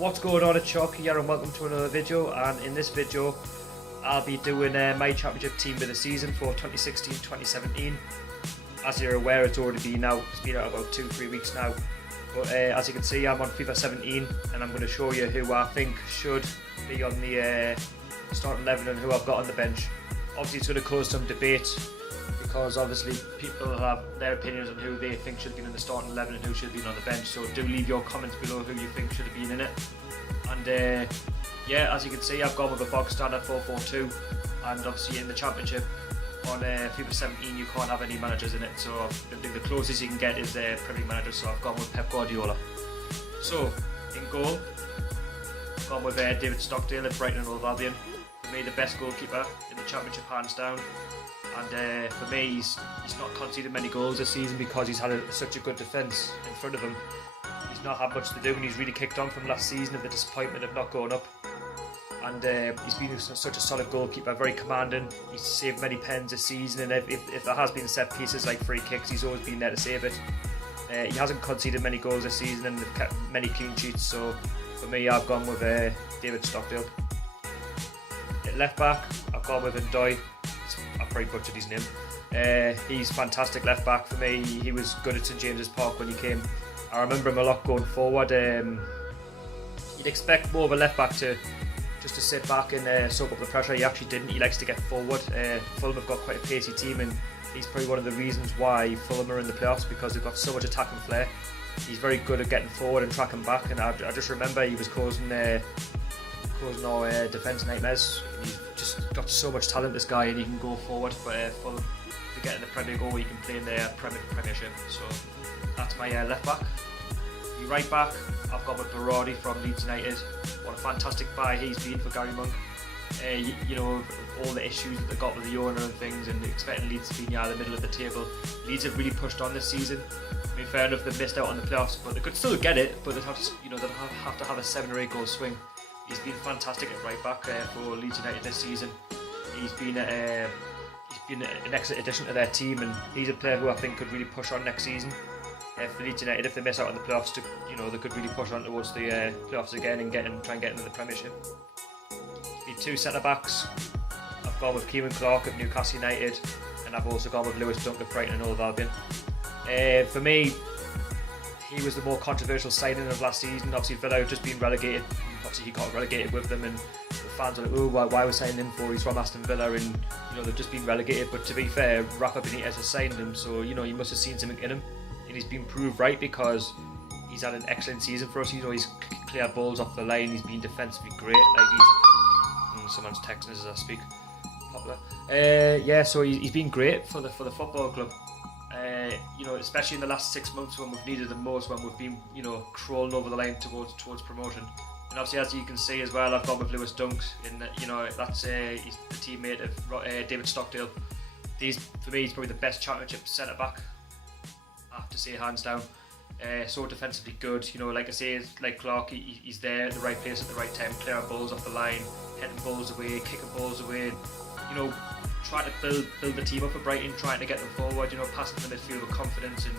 What's going on, it's Chalky here and welcome to another video, and in this video I'll be doing my championship team of the season for 2016-2017. As you're aware, it's already been out, it's been out about 2-3 weeks now, but as you can see I'm on FIFA 17 and I'm going to show you who I think should be on the starting 11 and who I've got on the bench. Obviously it's going to cause some debate because obviously people have their opinions on who they think should be in the starting 11 and who should be on the bench, so do leave your comments below who you think should have been in it. And yeah, as you can see I've gone with a box standard 4-4-2, and obviously in the championship on FIFA 17 you can't have any managers in it, so I think the closest you can get is Premier League manager, so I've gone with Pep Guardiola. So in goal I've gone with David Stockdale at Brighton and Hove Albion. For me, the best goalkeeper in the championship hands down. And for me, he's not conceded many goals this season because he's had such a good defence in front of him. He's not had much to do, and he's really kicked on from last season of the disappointment of not going up. And he's been such a solid goalkeeper, very commanding. He's saved many pens this season, and if there has been set pieces like free kicks, he's always been there to save it. He hasn't conceded many goals this season and they've kept many clean sheets, so for me I've gone with David Stockdale. At left back, I've gone with Ndoye. I probably butchered his name. He's fantastic left back for me. He was good at St James's Park when he came. I remember him a lot going forward. You'd expect more of a left back to just to sit back and soak up the pressure. He actually didn't. He likes to get forward. Fulham have got quite a pacey team, and he's probably one of the reasons why Fulham are in the playoffs, because they've got so much attacking flair. He's very good at getting forward and tracking back, and I just remember he was causing our defence nightmares. He's just got so much talent, this guy, and he can go forward for Fulham to get in the Premier League, or he can play in the Premiership. So that's my left back. The right back, I've got with Berardi from Leeds United. What a fantastic buy he's been for Gary Monk. You know, all the issues that they got with the owner and things, and expecting Leeds to be near the middle of the table. Leeds have really pushed on this season. I mean, fair enough, they missed out on the playoffs, but they could still get it. But they'd have to, they'll have to have a 7 or 8 goal swing. He's been fantastic at right back for Leeds United this season. He's been an excellent addition to their team, and he's a player who I think could really push on next season. For Leeds United, if they miss out on the playoffs, they could really push on towards the playoffs again and try and get into the Premiership. The 2 centre backs, I've gone with Kieran Clark at Newcastle United, and I've also gone with Lewis Dunk at Brighton and Hove Albion. For me, he was the more controversial signing of last season. Obviously Villa have just been relegated. Obviously he got relegated with them, and the fans are like, oh, why we're signing him for? He's from Aston Villa, and they've just been relegated. But to be fair, Rafa Benitez has signed him, so he must have seen something in him, and he's been proved right because he's had an excellent season for us. He's cleared balls off the line. He's been defensively great. Someone's texting us as I speak. Popular. Yeah, so he's been great for the football club. Especially in the last 6 months when we've needed them most, when we've been, crawling over the line towards promotion. And obviously, as you can see as well, I've gone with Lewis Dunk, that's he's the teammate of David Stockdale. For me, he's probably the best championship centre back, I have to say, hands down. So defensively good, like I say, like Clark, he's there at the right place at the right time, clearing balls off the line, heading balls away, kicking balls away, trying to build the team up for Brighton, trying to get them forward, passing the midfield with confidence, and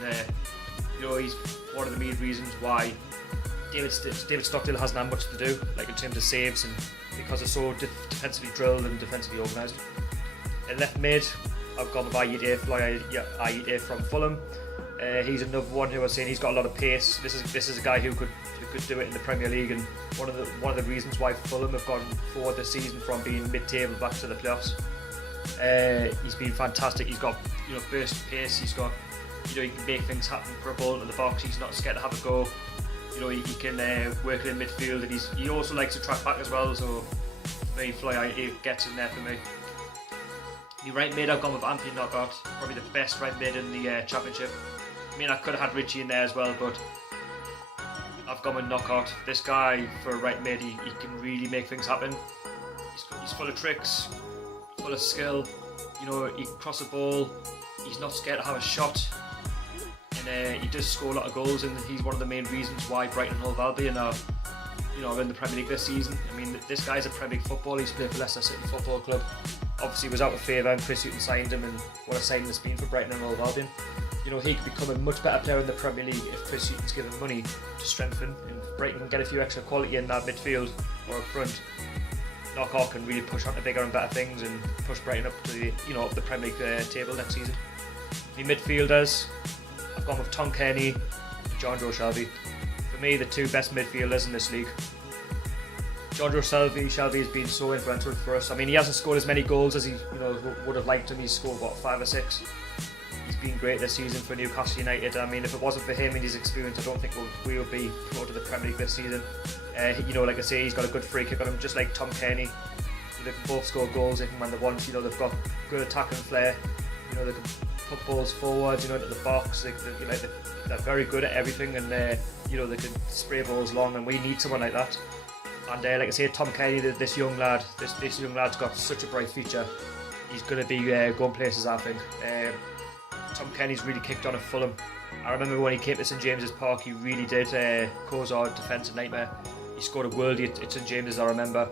he's one of the main reasons why David Stockdale hasn't had much to do, like in terms of saves, and because they're so defensively drilled and defensively organised. In left mid, I've gone with Ayite from Fulham. He's another one who I was saying he's got a lot of pace. This is a guy who could do it in the Premier League, and one of the reasons why Fulham have gone forward this season from being mid-table back to the playoffs. He's been fantastic. He's got burst pace. He's got he can make things happen for a ball into the box. He's not scared to have a go. He can work it in midfield, and he also likes to track back as well. So he gets in there for me. The right mid, I've gone with Anthony Knockout, probably the best right mid in the championship. I mean, I could have had Richie in there as well, but I've gone with Knockout. This guy for right mid, he can really make things happen. He's full of tricks, full of skill. He can cross the ball. He's not scared to have a shot, and he does score a lot of goals. And he's one of the main reasons why Brighton and Hove Albion are, in the Premier League this season. I mean, this guy's a Premier League footballer. He's played for Leicester City Football Club. Obviously, he was out of favour, and Chris Hughton signed him, and what a signing it's been for Brighton and Hove Albion. you know, he could become a much better player in the Premier League if Chris Hughton's given money to strengthen, and Brighton can get a few extra quality in that midfield or up front. Knockout can really push on to bigger and better things and push Brighton up to the, you know, up the Premier League table next season. The midfielders, I've gone with Tom Kenny and John Joe Shelby. For me, the two best midfielders in this league. John Joe Shelby has been so influential for us. I mean, he hasn't scored as many goals as he, you know, would have liked him. He's scored what, 5 or 6. He's been great this season for Newcastle United. I mean, if it wasn't for him and his experience, I don't think we would be promoted to the Premier League this season. You know, like I say, he's got a good free kick on him, just like Tom Kenny. They can both score goals even when they want. You know, they've got good attacking flair. You know, they can put balls forward, you know, into the box. They're very good at everything, and you know, they can spray balls long, and we need someone like that. And like I say, Tom Kenny, this young lad, this young lad's got such a bright future. He's going to be going places, I think. Tom Kenny's really kicked on at Fulham. I remember when he came to St James's Park, he really did cause our defence a nightmare. He scored a worldie at St James's, I remember.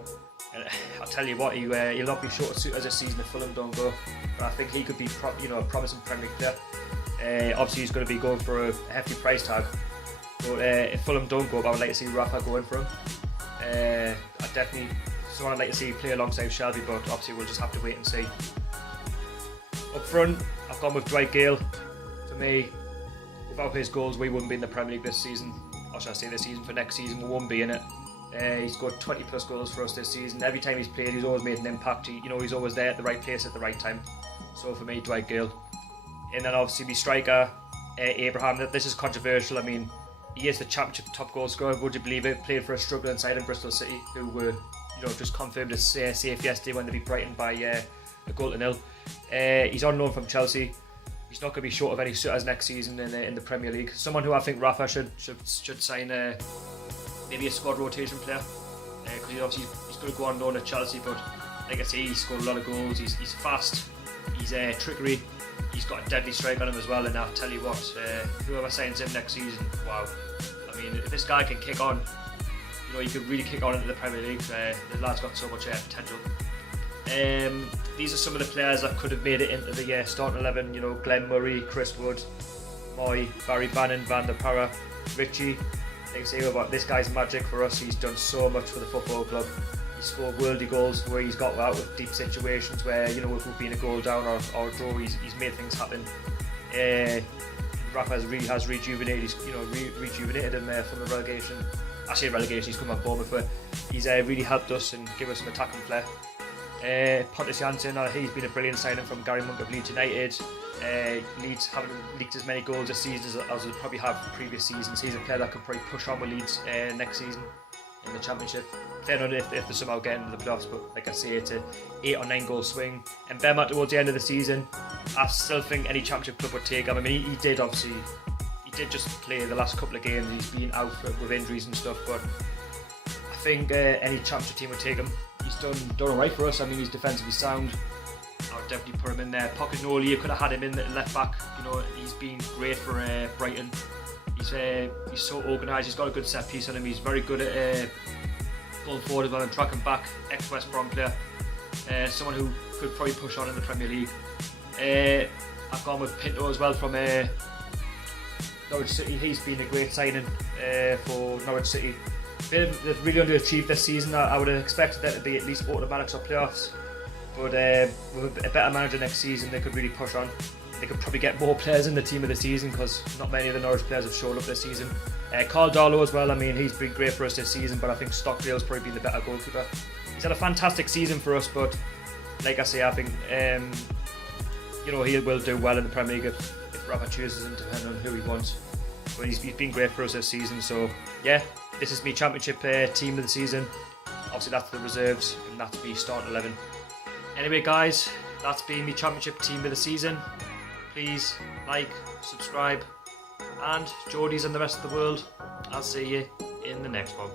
And I'll tell you what, he'll not be short of suitors this season if Fulham don't go. But I think he could be, a promising Premier League player. Obviously, he's going to be going for a hefty price tag. But if Fulham don't go, I would like to see Rafa going for him. I'd like to see play alongside Shelby, but obviously we'll just have to wait and see. Up front, I've gone with Dwight Gale. For me, without his goals, we wouldn't be in the Premier League this season. Or should I say this season? For next season, we won't be in it. He's scored 20 plus goals for us this season. Every time he's played, he's always made an impact. He's always there at the right place at the right time. So for me, Dwight Gale. And then obviously my striker, Abraham. This is controversial. I mean, he is the Championship top goal scorer. Would you believe it? Played for a struggling side in Bristol City, who were, just confirmed as safe yesterday when they beat Brighton by a goal to nil. He's on loan from Chelsea. He's not going to be short of any suitors next season in the Premier League. Someone who I think Rafa should sign, maybe a squad rotation player, because obviously he's going to go on loan at Chelsea. But like I say, he's scored a lot of goals. He's fast. He's trickery. He's got a deadly strike on him as well. And I'll tell you what, whoever signs him next season, wow. I mean, if this guy can kick on, he could really kick on into the Premier League. The lad's got so much potential. These are some of the players that could have made it into the starting 11. Glenn Murray, Chris Wood, Moy, Barry Bannon, Van der Para, Richie. Like I say about this guy's magic for us. He's done so much for the football club. He scored worldie goals where he's got out of deep situations where if we've been a goal down or a draw, he's made things happen. Rafa has rejuvenated. Rejuvenated him from the relegation. I say relegation. He's come on Bournemouth, but he's really helped us and give us some attacking flair. Pontus Jansson, he's been a brilliant signing from Gary Monk of Leeds United. Leeds haven't leaked as many goals this season as they probably have previous seasons. He's a player that could probably push on with Leeds next season in the Championship. Then if they somehow get into the playoffs, but like I say, it's an 8 or 9 goal swing. And Bema towards the end of the season, I still think any Championship club would take him. I mean, he did just play the last couple of games. He's been out with injuries and stuff, but I think any Championship team would take him. He's done alright for us. I mean, he's defensively sound. I would definitely put him in there. Pochettino, you could have had him in the left back. He's been great for Brighton. He's so organised. He's got a good set piece on him. He's very good at going forward as well and tracking back. Ex-West Brom player. Someone who could probably push on in the Premier League. I've gone with Pinto as well from Norwich City. He's been a great signing for Norwich City. They've really underachieved this season. I would have expected them to be at least automatics or playoffs. But with a better manager next season, they could really push on. They could probably get more players in the team of the season because not many of the Norwich players have showed up this season. Carl Darlow as well. I mean, he's been great for us this season, but I think Stockdale's probably been the better goalkeeper. He's had a fantastic season for us, but like I say, I think he will do well in the Premier League if Rafa chooses him, depending on who he wants. But he's been great for us this season. So yeah, this is my Championship team of the season. Obviously, that's the reserves, and that's me starting 11. Anyway, guys, that's been my Championship team of the season. Please like, subscribe, and Geordies and the rest of the world, I'll see you in the next one.